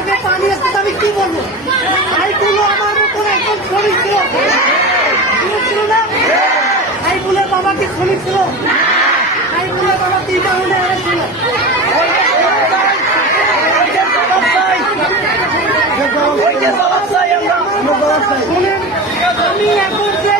চোখে পানি আসছে, আমি কি বলবো? ভাইগুলো আমার মতন একজন শ্রমিক ছিল, ছিল না? ভাইগুলোর বাবা কি শ্রমিক ছিল? ভাইগুলোর বাবা 3টা হুন্ডে ছিল। আমি এখন যে